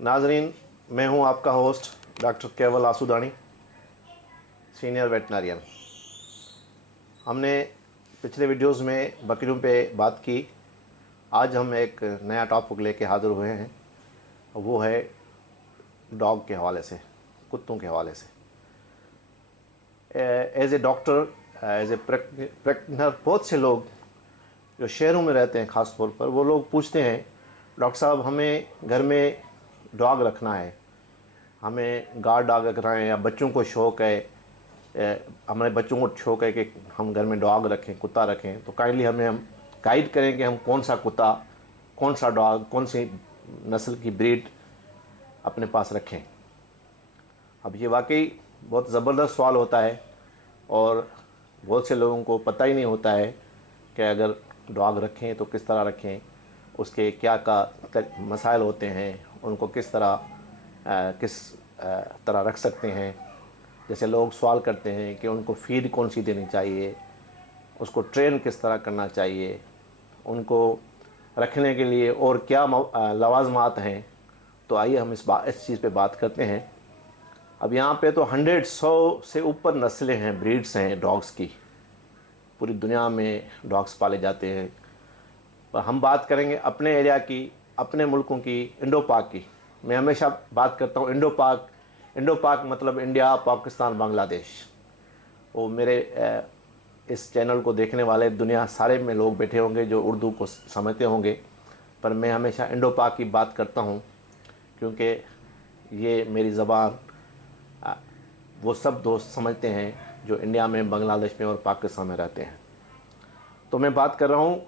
नाजरीन, मैं हूं आपका होस्ट डॉक्टर केवल आसूदानी, सीनियर वेटनरियन। हमने पिछले वीडियोस में बकरियों पे बात की। आज हम एक नया टॉपिक लेके हाज़िर हुए हैं, वो है डॉग के हवाले से, कुत्तों के हवाले से। As a doctor, as a practitioner, बहुत से लोग जो शहरों में रहते हैं ख़ास तौर पर, वो लोग पूछते हैं, डॉक्टर साहब हमें घर में डॉग रखना है, हमें गार्ड डॉग रखना है, या बच्चों को शौक़ है, हमारे बच्चों को शौक़ है कि हम घर में डॉग रखें, कुत्ता रखें, तो काइंडली हम गाइड करें कि हम कौन सा कुत्ता, कौन सा डॉग, कौन सी नस्ल की ब्रीड अपने पास रखें। अब ये वाकई बहुत ज़बरदस्त सवाल होता है और बहुत से लोगों को पता ही नहीं होता है कि अगर डॉग रखें तो किस तरह रखें, उसके क्या मसाइल होते हैं, उनको किस तरह रख सकते हैं। जैसे लोग सवाल करते हैं कि उनको फीड कौन सी देनी चाहिए, उसको ट्रेन किस तरह करना चाहिए, उनको रखने के लिए और क्या लवाजमात हैं। तो आइए हम इस चीज़ पे बात करते हैं। अब यहाँ पे तो 100 से ऊपर नस्लें हैं, ब्रीड्स हैं डॉग्स की। पूरी दुनिया में डॉग्स पाले जाते हैं, पर हम बात करेंगे अपने एरिया की, अपने मुल्कों की, इंडो पाक की। मैं हमेशा बात करता हूँ इंडो पाक। इंडो पाक मतलब इंडिया, पाकिस्तान, बांग्लादेश। वो मेरे इस चैनल को देखने वाले दुनिया सारे में लोग बैठे होंगे जो उर्दू को समझते होंगे, पर मैं हमेशा इंडो पाक की बात करता हूँ, क्योंकि ये मेरी ज़बान वो सब दोस्त समझते हैं जो इंडिया में, बांग्लादेश में और पाकिस्तान में रहते हैं। तो मैं बात कर रहा हूँ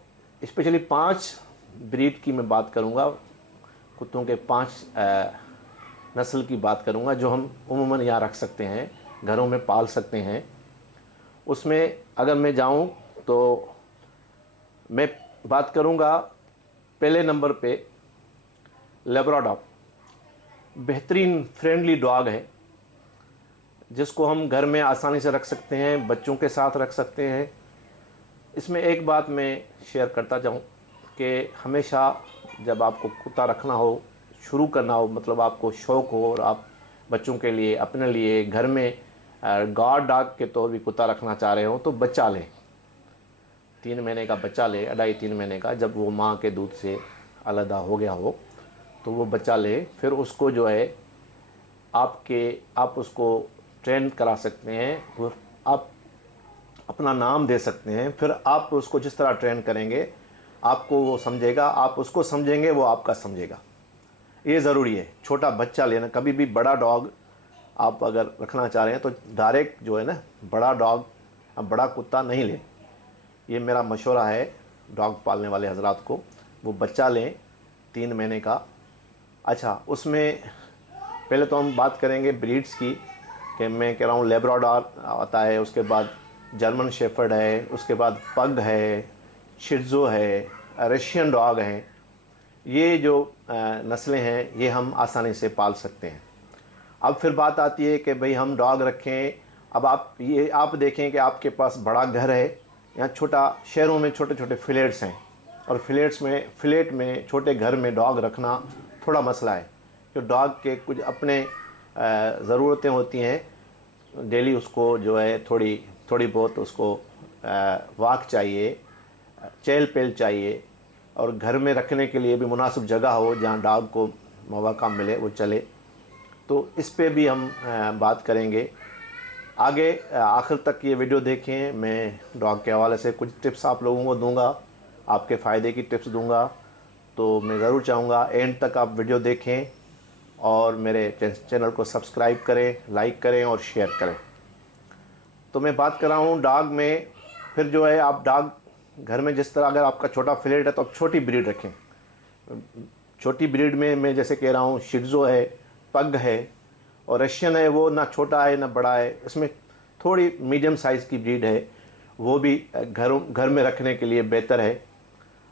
स्पेशली 5 ब्रीड की मैं बात करूँगा, कुत्तों के 5 नस्ल की बात करूँगा जो हम उम्मन यहाँ रख सकते हैं, घरों में पाल सकते हैं। उसमें अगर मैं जाऊँ तो मैं बात करूँगा पहले नंबर पे लेब्राडॉर। बेहतरीन फ्रेंडली डॉग है जिसको हम घर में आसानी से रख सकते हैं, बच्चों के साथ रख सकते हैं। इसमें एक बात मैं शेयर करता जाऊं कि हमेशा जब आपको कुत्ता रखना हो, शुरू करना हो, मतलब आपको शौक़ हो और आप बच्चों के लिए, अपने लिए घर में गार्ड डॉग के तौर भी कुत्ता रखना चाह रहे हो, तो बच्चा लें। 3 महीने का बच्चा ले, 2.5-3 महीने का, जब वो माँ के दूध से अलग हो गया हो तो वो बच्चा ले। फिर उसको जो है आप उसको ट्रेन करा सकते हैं, वो आप अपना नाम दे सकते हैं। फिर आप उसको जिस तरह ट्रेन करेंगे आपको वो समझेगा, आप उसको समझेंगे, वो आपका समझेगा। ये ज़रूरी है छोटा बच्चा लेना। कभी भी बड़ा डॉग आप अगर रखना चाह रहे हैं तो डायरेक्ट जो है ना, बड़ा डॉग, बड़ा कुत्ता नहीं लें। ये मेरा मशवरा है डॉग पालने वाले हजरात को। वो बच्चा लें 3 महीने का। अच्छा, उसमें पहले तो हम बात करेंगे ब्रीड्स की, कि मैं कह रहा हूँ लेब्राडोर आता है, उसके बाद जर्मन शेफर्ड है, उसके बाद पग है, शिट्ज़ू है, रशियन डॉग हैं। ये जो नस्लें हैं ये हम आसानी से पाल सकते हैं। अब फिर बात आती है कि भाई हम डॉग रखें। अब आप देखें कि आपके पास बड़ा घर है या छोटा, शहरों में छोटे छोटे फ्लैट्स हैं, और फ्लैट में छोटे घर में डॉग रखना थोड़ा मसला है। कि डॉग के कुछ अपने ज़रूरतें होती हैं डेली, उसको जो है थोड़ी बहुत उसको वॉक चाहिए, चहल पहल चाहिए, और घर में रखने के लिए भी मुनासिब जगह हो जहाँ डॉग को मौका मिले, वो चले। तो इस पे भी हम बात करेंगे आगे। आखिर तक ये वीडियो देखें। मैं डॉग के हवाले से कुछ टिप्स आप लोगों को दूंगा, आपके फ़ायदे की टिप्स दूंगा। तो मैं ज़रूर चाहूँगा एंड तक आप वीडियो देखें और मेरे चैनल को सब्सक्राइब करें, लाइक करें और शेयर करें। तो मैं बात कर रहा हूँ डॉग में। फिर जो है आप डॉग घर में, जिस तरह अगर आपका छोटा फ्लैट है तो आप छोटी ब्रीड रखें। छोटी ब्रीड में मैं जैसे कह रहा हूँ शिट्ज़ू है, पग है और रशियन है। वो ना छोटा है ना बड़ा है, इसमें थोड़ी मीडियम साइज़ की ब्रीड है, वो भी घर में रखने के लिए बेहतर है।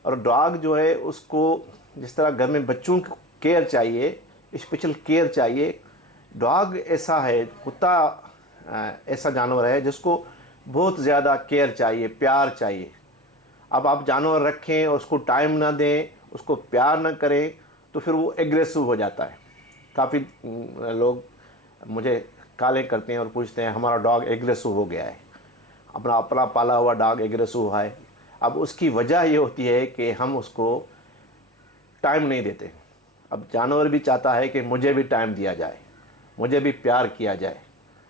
और डॉग जो है उसको जिस तरह घर में बच्चों की केयर चाहिए, स्पेशल केयर चाहिए, डॉग ऐसा है, कुत्ता ऐसा जानवर है जिसको बहुत ज़्यादा केयर चाहिए, प्यार चाहिए। अब आप जानवर रखें और उसको टाइम ना दें, उसको प्यार ना करें, तो फिर वो एग्रेसिव हो जाता है। काफ़ी लोग मुझे कॉल करते हैं और पूछते हैं हमारा डॉग एग्रेसिव हो गया है, अपना अपना पाला हुआ डॉग एग्रेसिव हुआ है। अब उसकी वजह ये होती है कि हम उसको टाइम नहीं देते। अब जानवर भी चाहता है कि मुझे भी टाइम दिया जाए, मुझे भी प्यार किया जाए।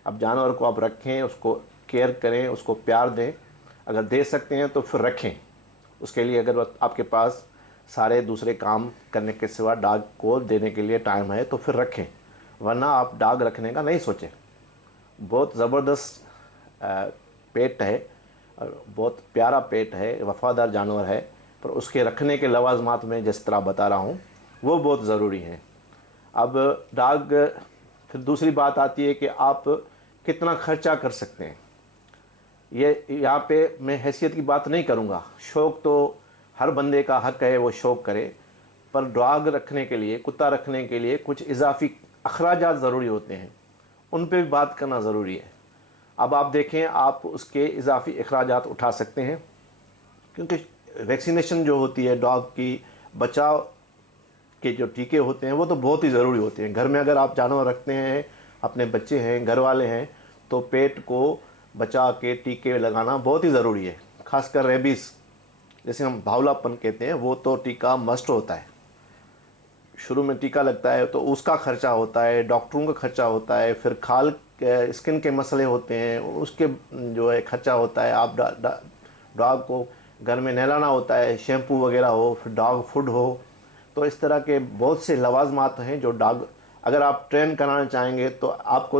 अब जानवर को आप रखें, उसको केयर करें, उसको प्यार दें। अगर दे सकते हैं तो फिर रखें। उसके लिए अगर आपके पास सारे दूसरे काम करने के सिवा डॉग को देने के लिए टाइम है तो फिर रखें, वरना आप डॉग रखने का नहीं सोचें। बहुत ज़बरदस्त पेट है और बहुत प्यारा पेट है, वफ़ादार जानवर है, पर उसके रखने के लवाजमात में जिस तरह बता रहा हूँ वो बहुत ज़रूरी हैं। अब डॉग, फिर दूसरी बात आती है कि आप कितना खर्चा कर सकते हैं। ये यहाँ पे मैं हैसियत की बात नहीं करूँगा, शौक़ तो हर बंदे का हक है वो शौक़ करे, पर डॉग रखने के लिए, कुत्ता रखने के लिए कुछ इजाफी अखराजात ज़रूरी होते हैं, उन पे भी बात करना ज़रूरी है। अब आप देखें, आप उसके इजाफी अखराजात उठा सकते हैं, क्योंकि वैक्सीनेशन जो होती है डॉग की, बचाव के जो टीके होते हैं वो तो बहुत ही ज़रूरी होते हैं। घर में अगर आप जानवर रखते हैं, अपने बच्चे हैं, घर वाले हैं, तो पेट को बचा के टीके लगाना बहुत ही ज़रूरी है। खासकर रेबीज़, जैसे हम भावलापन कहते हैं, वो तो टीका मस्ट होता है। शुरू में टीका लगता है तो उसका खर्चा होता है, डॉक्टरों का खर्चा होता है, फिर खाल स्किन के मसले होते हैं, उसके जो है खर्चा होता है। आप डॉग को घर में नहलाना होता है, शैम्पू वगैरह हो, फिर डॉग फूड हो, तो इस तरह के बहुत से लवाजमात हैं जो डॉग, अगर आप ट्रेन कराना चाहेंगे तो आपको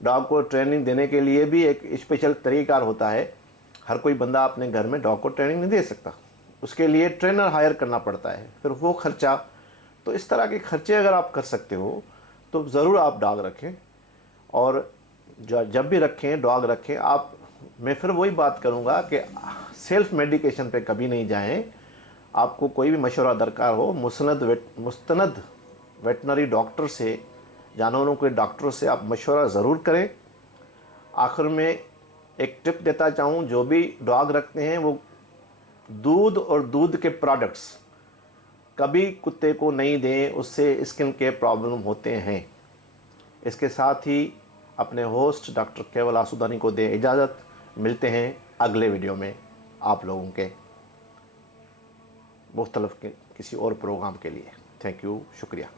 डॉग को ट्रेनिंग देने के लिए भी एक स्पेशल तरीक़ार होता है। हर कोई बंदा अपने घर में डॉग को ट्रेनिंग नहीं दे सकता, उसके लिए ट्रेनर हायर करना पड़ता है, फिर वो खर्चा। तो इस तरह के खर्चे अगर आप कर सकते हो तो ज़रूर आप डॉग रखें। और जब भी रखें, डॉग रखें आप, मैं फिर वही बात करूँगा कि सेल्फ मेडिकेशन पे कभी नहीं जाएं। आपको कोई भी मशवरा दरकार हो, मुस्तनद वेटनरी डॉक्टर से, जानवरों के डॉक्टर से आप मशवरा ज़रूर करें। आखिर में एक टिप देता चाहूँ, जो भी डॉग रखते हैं वो दूध और दूध के प्रोडक्ट्स कभी कुत्ते को नहीं दें, उससे स्किन के प्रॉब्लम होते हैं। इसके साथ ही अपने होस्ट डॉक्टर केवल आसूदानी को दें इजाज़त। मिलते हैं अगले वीडियो में आप लोगों के मुख्तलिफ किसी और प्रोग्राम के लिए। थैंक यू, शुक्रिया।